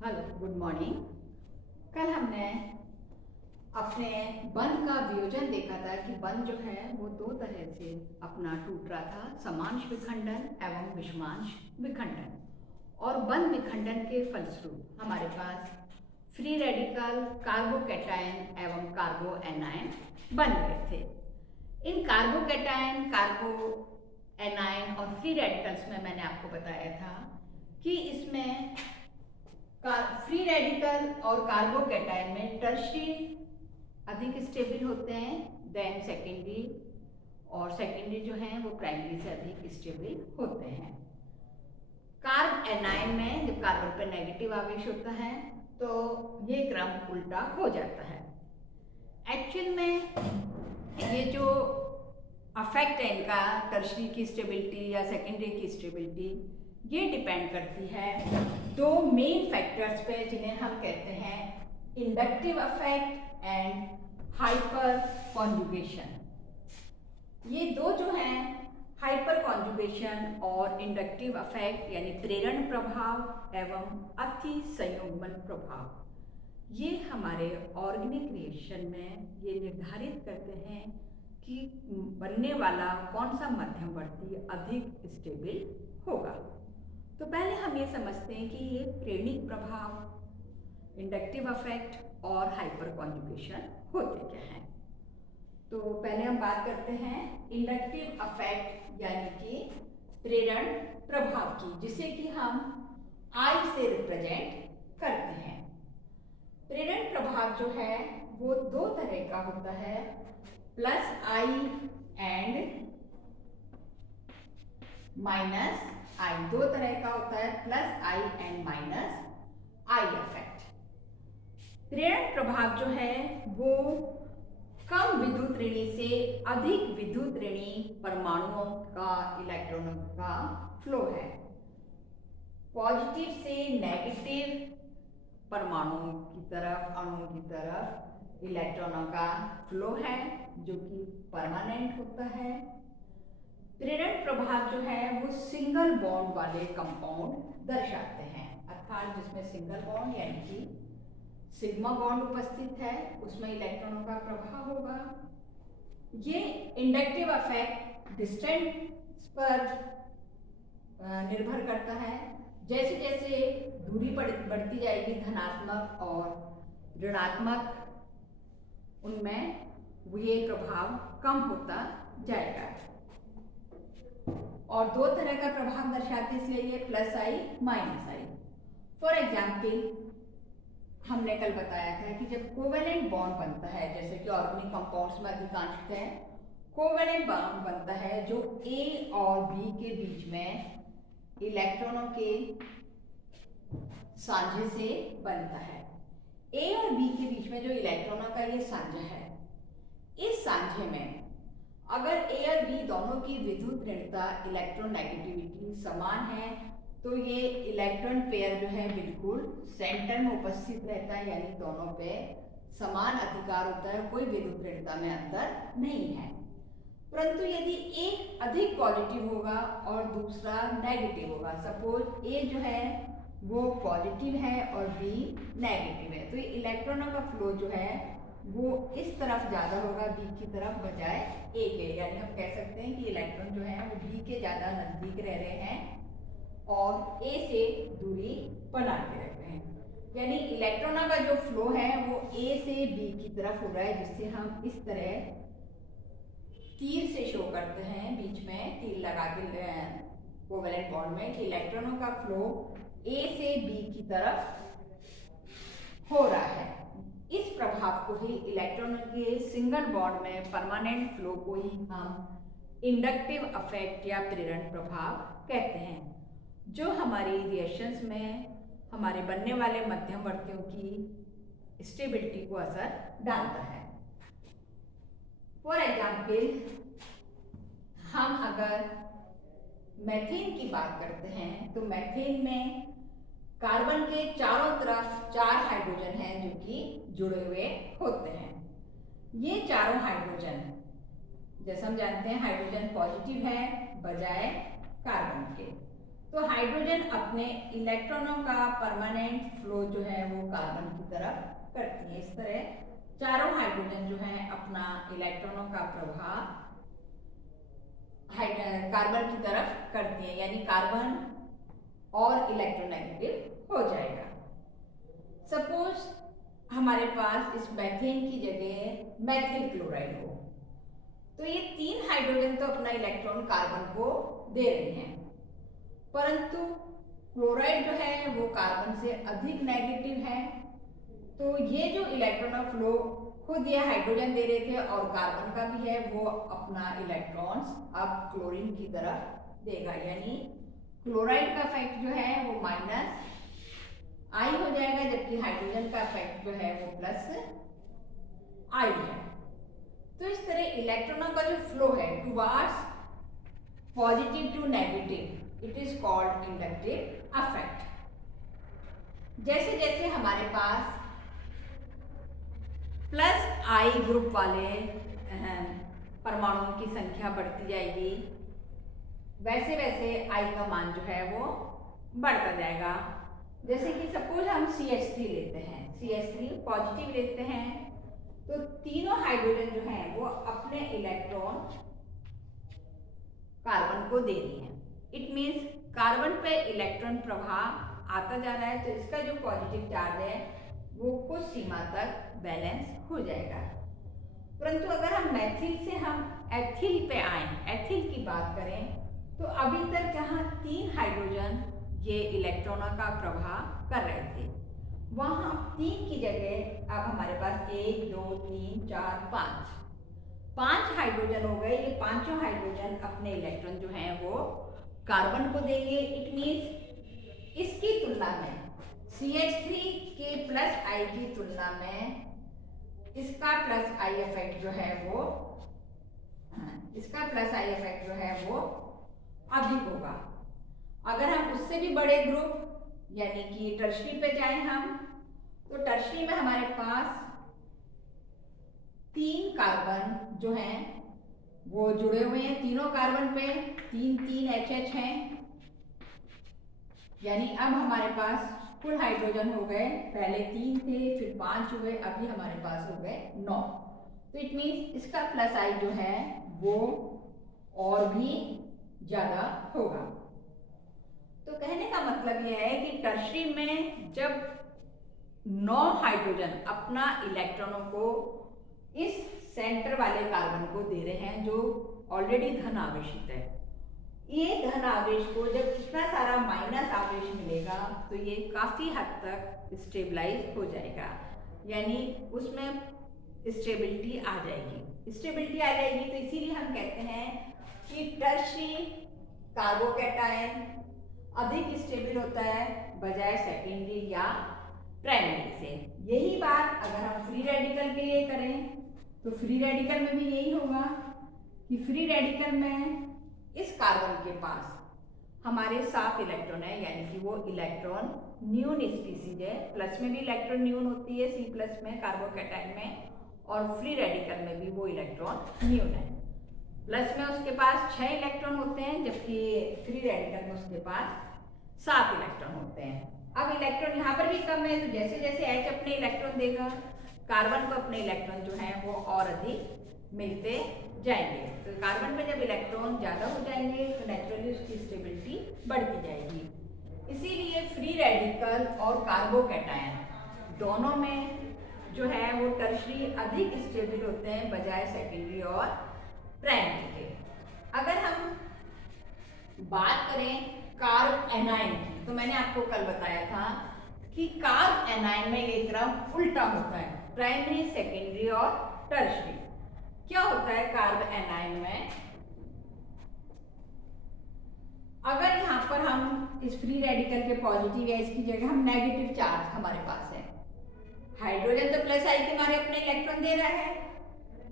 Hello, good morning. कल हमने अपने बंध का वियोजन देखा था कि बंध जो है वो दो तरह से अपना टूट रहा था, समांश विखंडन एवं विषमांश विखंडन। और बंध विखंडन के फलस्वरूप हमारे पास फ्री रेडिकल कार्बोकैटायन एवं कार्बो एनायन बन गए थे। इन कार्बोकैटायन, कार्बो एनायन और फ्री रेडिकल्स में मैंने आपको बताया था कि इसमें फ्री रेडिकल और कार्बोकैटायन में टर्शरी अधिक स्टेबल होते हैं देन सेकेंडरी, और सेकेंडरी जो हैं वो प्राइमरी से अधिक स्टेबल होते हैं। कार्ब एनायन में जब कार्बन पर नेगेटिव आवेश होता है तो ये क्रम उल्टा हो जाता है। एक्चुअल में ये जो अफेक्ट है इनका, टर्शरी की स्टेबिलिटी या सेकेंडरी की स्टेबिलिटी, ये डिपेंड करती है दो मेन फैक्टर्स पे जिन्हें हम कहते हैं inductive affect and hyper conjugation. ये दो जो हैं, हाइपर कॉन्जुगेशन और इंडक्टिव अफेक्ट यानी प्रेरण प्रभाव एवं अति संयुग्मन प्रभाव, ये हमारे ऑर्गेनिक रिएक्शन में ये निर्धारित करते हैं कि बनने वाला कौन सा मध्यवर्ती अधिक स्टेबल होगा। तो पहले हम ये समझते हैं कि ये प्रेरणिक प्रभाव, इंडक्टिव अफेक्ट और हाइपर कॉन्जुगेशन होते क्या हैं। तो पहले हम बात करते हैं इंडक्टिव अफेक्ट यानी कि प्रेरण प्रभाव की, जिसे कि हम I से रिप्रेजेंट करते हैं। प्रेरण प्रभाव जो है वो दो तरह का होता है, plus I and minus I। दो तरह का होता है, plus I and minus I effect. प्रेरण प्रभाव जो है वो कम विद्युत ऋणी से अधिक विद्युत ऋणी परमाणुओं का, इलेक्ट्रॉनों का फ्लो है। पॉजिटिव से नेगेटिव परमाणुओं की तरफ, अणुओं की तरफ इलेक्ट्रॉनों का फ्लो है जो कि परमानेंट होता है। प्रेरण प्रभाव जो है वो सिंगल बॉन्ड वाले कंपाउंड दर्शाते हैं, अर्थात जिसमें सिंगल बॉन्ड यानी कि सिग्मा बॉन्ड उपस्थित है उसमें इलेक्ट्रॉनों का प्रभाव होगा। ये इंडक्टिव अफेक्ट डिस्टेंस पर निर्भर करता है। जैसे जैसे दूरी बढ़ती जाएगी धनात्मक और ऋणात्मक, उनमें ये प्रभाव कम होता जाएगा। और दो तरह का प्रभाव दर्शाते इसलिए ये plus I minus I। For example हमने कल बताया था कि जब कोवेलेंट बॉन्ड बनता है, जैसे कि ऑर्गेनिक कंपाउंड्स में अधिकांश है कोवेलेंट बॉन्ड बनता है जो A और B के बीच में इलेक्ट्रॉनों के सांझे से बनता है। A और B के बीच में जो इलेक्ट्रॉनों का ये सांझा है, इस सांझे में अगर A और B दोनों की विद्युत ऋणता, इलेक्ट्रॉन नेगेटिविटी समान है तो ये इलेक्ट्रॉन पेयर जो है बिल्कुल सेंटर में उपस्थित रहता है, यानी दोनों पे समान अधिकार होता है, कोई विद्युत ऋणता में अंतर नहीं है। परंतु यदि एक अधिक पॉजिटिव होगा और दूसरा नेगेटिव होगा, सपोज A जो है वो पॉजिटिव है और B नेगेटिव है, तो ये इलेक्ट्रॉनों का फ्लो जो है वो इस तरफ ज़्यादा होगा B की तरफ बजाय A के, यानी हम कह सकते हैं कि इलेक्ट्रॉन जो है वो B के ज़्यादा नज़दीक रह रहे हैं और A से दूरी बना के रखते हैं। यानी इलेक्ट्रॉनों का जो फ्लो है वो A से B की तरफ हो रहा है, जिससे हम इस तरह तीर से शो करते हैं, बीच में तीर लगा के कोवेलेंट बॉन्ड में, कि इलेक्ट्रॉनों का फ्लो A से B की तरफ हो रहा है। इस प्रभाव को ही, इलेक्ट्रॉनों के सिंगल बॉन्ड में परमानेंट फ्लो को ही हम इंडक्टिव अफेक्ट या प्रेरण प्रभाव कहते हैं, जो हमारी रिएक्शंस में हमारे बनने वाले मध्यवर्तियों की स्टेबिलिटी को असर डालता है। फॉर एग्जाम्पल हम अगर मैथेन की बात करते हैं तो मैथेन में कार्बन के चारों तरफ 4 हाइड्रोजन हैं जो कि जुड़े हुए होते हैं। ये चारों हाइड्रोजन, जैसा हम जानते हैं हाइड्रोजन पॉजिटिव है बजाय कार्बन के, तो हाइड्रोजन अपने इलेक्ट्रॉनों का परमानेंट फ्लो जो है वो कार्बन की तरफ करती है। इस तरह चारों हाइड्रोजन जो है अपना इलेक्ट्रॉनों का प्रवाह कार्बन की तरफ करती है, यानी कार्बन और इलेक्ट्रोनेगेटिव हो जाएगा। सपोज हमारे पास इस मैथेन की जगह मैथिल क्लोराइड हो, तो ये 3 हाइड्रोजन तो अपना इलेक्ट्रॉन कार्बन को दे रहे हैं, परंतु क्लोराइड जो है वो कार्बन से अधिक नेगेटिव है। तो ये जो इलेक्ट्रॉन फ्लो खुद ये हाइड्रोजन दे रहे थे और कार्बन का भी है, वो अपना इलेक्ट्रॉन्स अब क्लोरीन की तरफ देगा, यानी क्लोराइड का इफेक्ट जो है वो माइनस आई हो जाएगा, जबकि हाइड्रोजन का इफेक्ट जो है वो प्लस आई है। तो इस तरह इलेक्ट्रॉनों का जो फ्लो है towards positive to negative, it is called inductive effect. जैसे जैसे हमारे पास प्लस आई ग्रुप वाले परमाणुओं की संख्या बढ़ती जाएगी, वैसे वैसे आई का मान जो है वो बढ़ता जाएगा। जैसे कि सपोज हम CH3 लेते हैं, CH3 पॉजिटिव लेते हैं, तो तीनों हाइड्रोजन जो हैं वो अपने इलेक्ट्रॉन कार्बन को दे रही हैं। इट मीन्स कार्बन पे इलेक्ट्रॉन प्रवाह आता जा रहा है, तो इसका जो पॉजिटिव चार्ज है वो कुछ सीमा तक बैलेंस हो जाएगा। परंतु अगर हम मैथिल से हम एथिल पे आए, एथिल की बात करें, तो अभी तक जहाँ 3 हाइड्रोजन ये इलेक्ट्रॉनों का प्रवाह कर रहे थे, वहाँ 3 की जगह अब हमारे पास 1 2 3 4 5 हाइड्रोजन हो गए। ये पांचों हाइड्रोजन अपने इलेक्ट्रॉन जो हैं वो कार्बन को देंगे। इट मीन्स इसकी तुलना में CH3 के प्लस आई की तुलना में इसका प्लस आई इफेक्ट जो है वो अधिक होगा। अगर हम उससे भी बड़े ग्रुप यानी कि टर्शरी पे जाएं हम, तो टर्शरी में हमारे पास 3 कार्बन जो हैं वो जुड़े हुए हैं, तीनों कार्बन पे 3 HH हैं, यानी अब हमारे पास कुल हाइड्रोजन हो गए, पहले 3 थे फिर 5 हुए, अभी हमारे पास हो गए 9। तो इट मीन्स इसका प्लस आई जो है वो और भी ज्यादा होगा। तो कहने का मतलब यह है कि टर्शरी में जब 9 हाइड्रोजन अपना इलेक्ट्रॉनों को इस सेंटर वाले कार्बन को दे रहे हैं जो ऑलरेडी धन आवेशित है, ये धन आवेश को जब इतना सारा माइनस आवेश मिलेगा तो ये काफी हद तक स्टेबलाइज हो जाएगा, यानी उसमें स्टेबिलिटी आ जाएगी। तो इसीलिए हम कहते हैं कि टर्शरी कार्बोकैटायन अधिक स्टेबल होता है बजाय सेकेंडरी या प्राइमरी से। यही बात अगर हम फ्री रेडिकल के लिए करें तो फ्री रेडिकल में भी यही होगा कि फ्री रेडिकल में इस कार्बन के पास हमारे 7 इलेक्ट्रॉन है, यानी कि वो इलेक्ट्रॉन न्यून स्पीसीज है। प्लस में भी इलेक्ट्रॉन न्यून होती है C+ में कार्बोकैटायन में, और फ्री रेडिकल में भी वो इलेक्ट्रॉन न्यून है। प्लस में उसके पास 6 इलेक्ट्रॉन होते हैं, जबकि फ्री रेडिकल में उसके पास 7 इलेक्ट्रॉन होते हैं। अब इलेक्ट्रॉन यहाँ पर भी कम है, तो जैसे जैसे H अपने इलेक्ट्रॉन देगा, कार्बन को अपने इलेक्ट्रॉन जो है वो और अधिक मिलते जाएंगे। तो कार्बन पे जब इलेक्ट्रॉन ज़्यादा हो जाएंगे तो नेचुरली उसकी स्टेबिलिटी बढ़ती जाएगी। इसीलिए फ्री रेडिकल और कार्बोकैटायन दोनों में जो है वो टर्शरी अधिक स्टेबल होते हैं बजाय सेकेंडरी और प्राइमरी के। अगर हम बात करें कार्ब एनायन की, तो मैंने आपको कल बताया था कि कार्ब एनायन में ये क्रम उल्टा होता है, प्राइमरी, सेकेंडरी और टर्शरी। क्या होता है कार्ब एनायन में, अगर यहाँ पर हम इस फ्री रेडिकल के पॉजिटिव या इसकी जगह हम नेगेटिव चार्ज हमारे पास है, हाइड्रोजन तो प्लस आई के मारे अपने इलेक्ट्रॉन दे रहा है,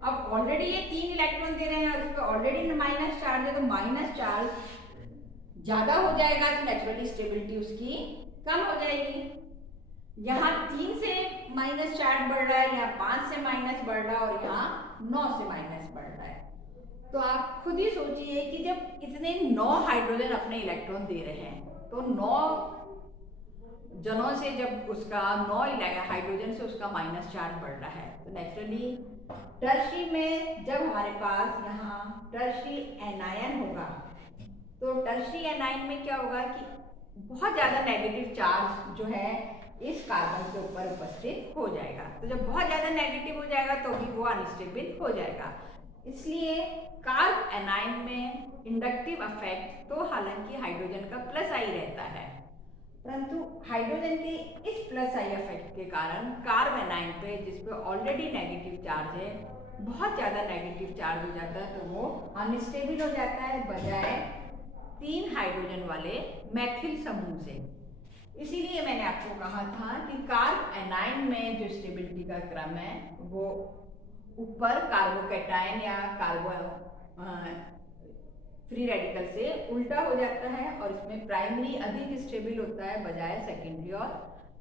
अब ऑलरेडी ये 3 इलेक्ट्रॉन दे रहे हैं और इस पर ऑलरेडी माइनस चार्ज है, तो माइनस चार्ज ज्यादा हो जाएगा तो नेचुरली स्टेबिलिटी उसकी कम हो जाएगी। यहाँ 3 से माइनस चार्ज बढ़ रहा है, यहाँ 5 से माइनस बढ़ रहा है और यहाँ 9 से माइनस बढ़ रहा है। तो आप खुद ही सोचिए कि जब इतने 9 हाइड्रोजन अपने इलेक्ट्रॉन दे रहे हैं तो 9 जनों से जब उसका 9 हाइड्रोजन से उसका माइनस चार्ज बढ़ रहा है, तो नेचुरली टर्शरी में जब हमारे पास यहाँ टर्शरी एनायन होगा, तो टर्शरी एनायन में क्या होगा कि बहुत ज़्यादा नेगेटिव चार्ज जो है इस कार्बन के ऊपर उपस्थित हो जाएगा। तो जब बहुत ज़्यादा नेगेटिव हो जाएगा तो भी वो अनस्टेबल हो जाएगा। इसलिए कार्ब एनायन में इंडक्टिव अफेक्ट तो हालांकि हाइड्रोजन का प्लस आई रहता है, परंतु हाइड्रोजन के इस प्लस आई इफेक्ट के कारण कार्ब एनायन पे, जिस पे ऑलरेडी नेगेटिव चार्ज है, बहुत ज़्यादा नेगेटिव चार्ज हो जाता है, तो वो अनस्टेबल हो जाता है बजाय 3 हाइड्रोजन वाले मैथिल समूह से। इसीलिए मैंने आपको कहा था कि कार्ब एनायन में जो स्टेबिलिटी का क्रम है वो ऊपर कार्बोकैटायन या कार्बो फ्री रेडिकल से उल्टा हो जाता है, और इसमें प्राइमरी अधिक स्टेबल होता है बजाय सेकेंडरी और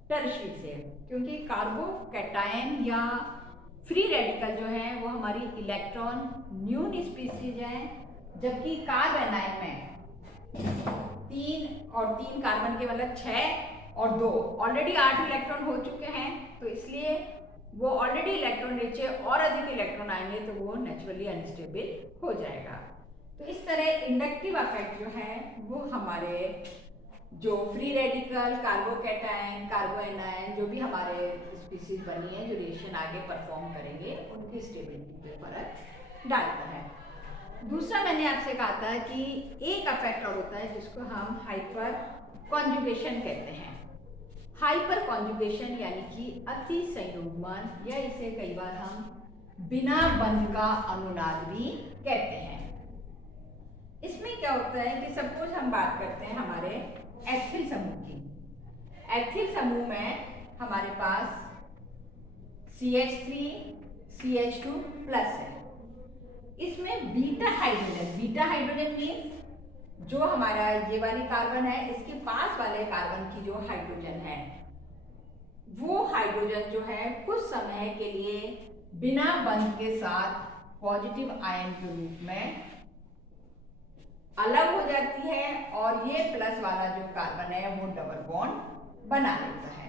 टर्शरी से, क्योंकि कार्बोकैटायन या फ्री रेडिकल जो है वो हमारी इलेक्ट्रॉन न्यून स्पीसीज है, जबकि कार्ब एनायन में 3 और 3 कार्बन के मतलब 6 और 2 ऑलरेडी 8 इलेक्ट्रॉन हो चुके हैं, तो इसलिए वो ऑलरेडी इलेक्ट्रॉन रिच है और अधिक इलेक्ट्रॉन आएंगे तो वो नेचुरली अनस्टेबल हो जाएगा। तो इस तरह इंडक्टिव इफेक्ट जो है वो हमारे जो फ्री रेडिकल, कार्बोकैटायन, कार्बो एनायन जो भी हमारे स्पीसीज बनी है जो रिएक्शन आगे परफॉर्म करेंगे उनकी स्टेबिलिटी पे फर्क डालता है। दूसरा मैंने आपसे कहा था कि एक इफेक्ट और होता है जिसको हम हाइपर कॉन्जुगेशन कहते हैं। हाइपर कॉन्जुगेशन यानी कि अति संयुग्मन, या इसे कई बार हम बिना बंध का अनुनाद भी कहते हैं। इसमें क्या होता है कि सपोज हम बात करते हैं हमारे एथिल समूह की। एथिल समूह में हमारे पास CH3 CH2 प्लस है। इसमें बीटा हाइड्रोजन मीन्स जो हमारा ये वाली कार्बन है इसके पास वाले कार्बन की जो हाइड्रोजन है वो हाइड्रोजन जो है कुछ समय के लिए बिना बंध के साथ पॉजिटिव आयन के रूप में अलग हो जाती है, और ये प्लस वाला जो कार्बन है वो डबल बॉन्ड बना लेता है।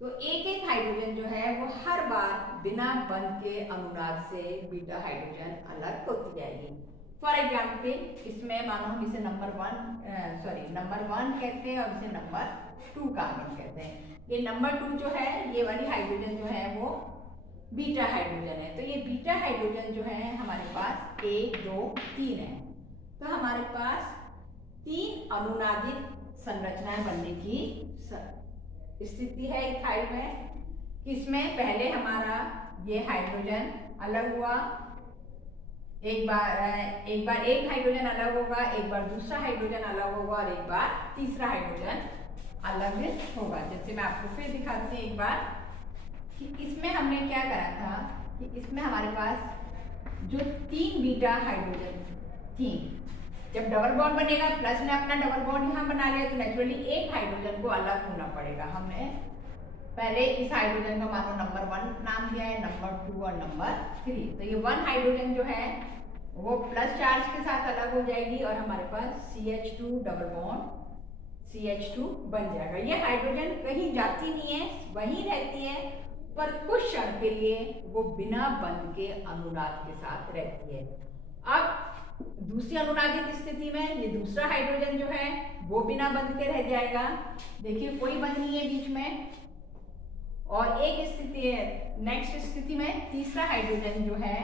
तो एक एक हाइड्रोजन जो है वो हर बार बिना बंध के अनुनाद से बीटा हाइड्रोजन अलग होती जाएगी। फॉर एग्जाम्पल इसमें मानो हम इसे नंबर 1 कहते हैं और इसे नंबर 2 कार्बन कहते हैं। ये नंबर 2 जो है ये वाली हाइड्रोजन जो है वो बीटा हाइड्रोजन है। तो ये बीटा हाइड्रोजन जो है हमारे पास 1 2 3 है। तो हमारे पास 3 अनुनादित संरचनाएं बनने की स्थिति है इथाइल में, कि इसमें पहले हमारा ये हाइड्रोजन अलग हुआ, एक बार एक हाइड्रोजन अलग होगा, एक बार दूसरा हाइड्रोजन अलग होगा और एक बार तीसरा हाइड्रोजन अलग होगा। जैसे मैं आपको फिर दिखाती हूँ एक बार कि इसमें हमने क्या करा था कि इसमें हमारे पास जो 3 बीटा हाइड्रोजन थी, जब डबल बॉन्ड बनेगा प्लस ने अपना डबल बॉन्ड यहाँ बना लिया तो नेचुरली एक हाइड्रोजन को अलग होना पड़ेगा। हमने पहले इस हाइड्रोजन का मानो नंबर 1 नाम दिया है, नंबर 2 और नंबर 3। तो ये 1 हाइड्रोजन जो है वो प्लस चार्ज के साथ अलग हो जाएगी और हमारे पास CH2 डबल बॉन्ड CH2 बन जाएगा। ये हाइड्रोजन कहीं जाती नहीं है, वहीं रहती है, पर कुछ क्षण के लिए वो बिना बंध के अनुनाद के साथ रहती है। अब दूसरी अनुनादित स्थिति में ये दूसरा हाइड्रोजन जो है वो बिना बंध के रह जाएगा। देखिए कोई बंध नहीं है बीच में। और एक स्थिति है, नेक्स्ट स्थिति में तीसरा हाइड्रोजन जो है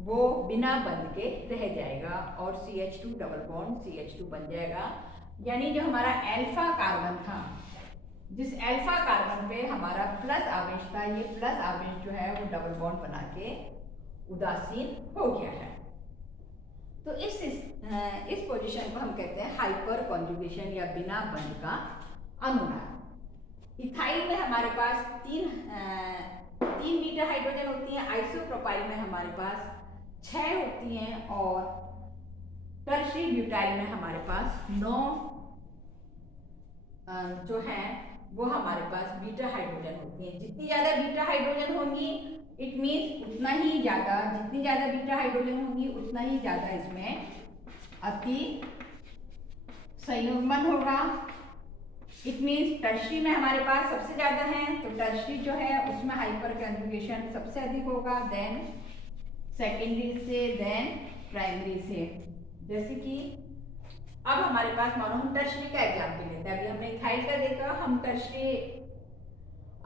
वो बिना बंध के रह जाएगा और CH2 डबल बॉन्ड CH2 बन जाएगा। यानी जो हमारा अल्फा कार्बन था, जिस अल्फा कार्बन पे हमारा प्लस आवेश था, ये प्लस आवेश जो है वो डबल बॉन्ड बना के उदासीन हो गया है। तो इस पोजीशन को हम कहते हैं हाइपर कॉन्जुगेशन या बिना बंध का अनुनाद। इथाइल में हमारे पास तीन बीटा हाइड्रोजन होती हैं, आइसोप्रोपाइल में हमारे पास 6 होती हैं और टर्शरी ब्यूटाइल में हमारे पास 9 जो है वो हमारे पास बीटा हाइड्रोजन होती हैं। जितनी ज़्यादा बीटा हाइड्रोजन होंगी इट मीन्स उतना ही ज़्यादा, जितनी ज़्यादा बीटा हाइड्रोजन होंगी उतना ही ज़्यादा इसमें अति संयुग्मन होगा। इट मीन्स टर्शरी में हमारे पास सबसे ज़्यादा है, तो टर्शरी जो है उसमें हाइपर कंजुगेशन सबसे अधिक होगा, देन सेकेंडरी से, देन प्राइमरी से। जैसे कि अब हमारे पास मानो हम टर्शरी का एग्जाम्पल लेते हैं, अभी हमने इथाइल का देखा, हम टर्शरी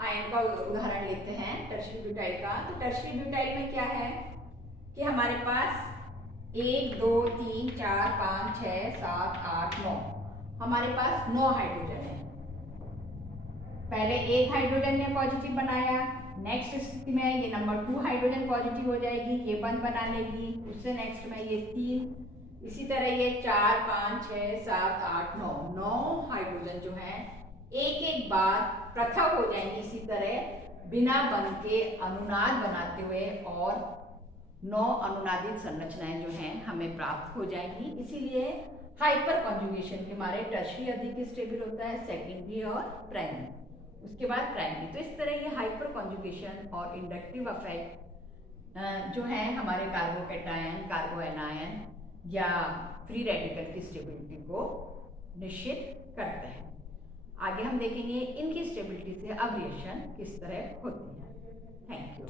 आयन का उदाहरण लेते हैं टर्शरी ब्यूटाइल का। तो टर्शरी ब्यूटाइल में क्या है कि हमारे पास 1 2 3 4 5 6 7 8 9, हमारे पास 9 हाइड्रोजन है। पहले एक हाइड्रोजन ने पॉजिटिव बनाया, नेक्स्ट स्थिति में ये नंबर 2 हाइड्रोजन पॉजिटिव हो जाएगी, ये बंध बना लेगी, उससे नेक्स्ट में ये 3, इसी तरह ये 4 5 6 7 8 9 हाइड्रोजन जो है एक एक बार पृथक हो जाएंगे इसी तरह बिना बंध के अनुनाद बनाते हुए, और 9 अनुनादित संरचनाएं जो हैं हमें प्राप्त हो जाएंगी। इसीलिए हाइपर कॉन्जुगेशन के मारे टर्शरी अधिक स्टेबल होता है, सेकेंडरी और प्राइमरी, उसके बाद प्राइमरी। तो इस तरह ये हाइपर कॉन्जुगेशन और इंडक्टिव अफेक्ट जो है हमारे कार्बोकैटायन, कार्बो एनायन या फ्री रेडिकल की स्टेबिलिटी को निश्चित करते हैं। आगे हम देखेंगे इनकी स्टेबिलिटी से अब रिएक्शन किस तरह होती है। Thank you.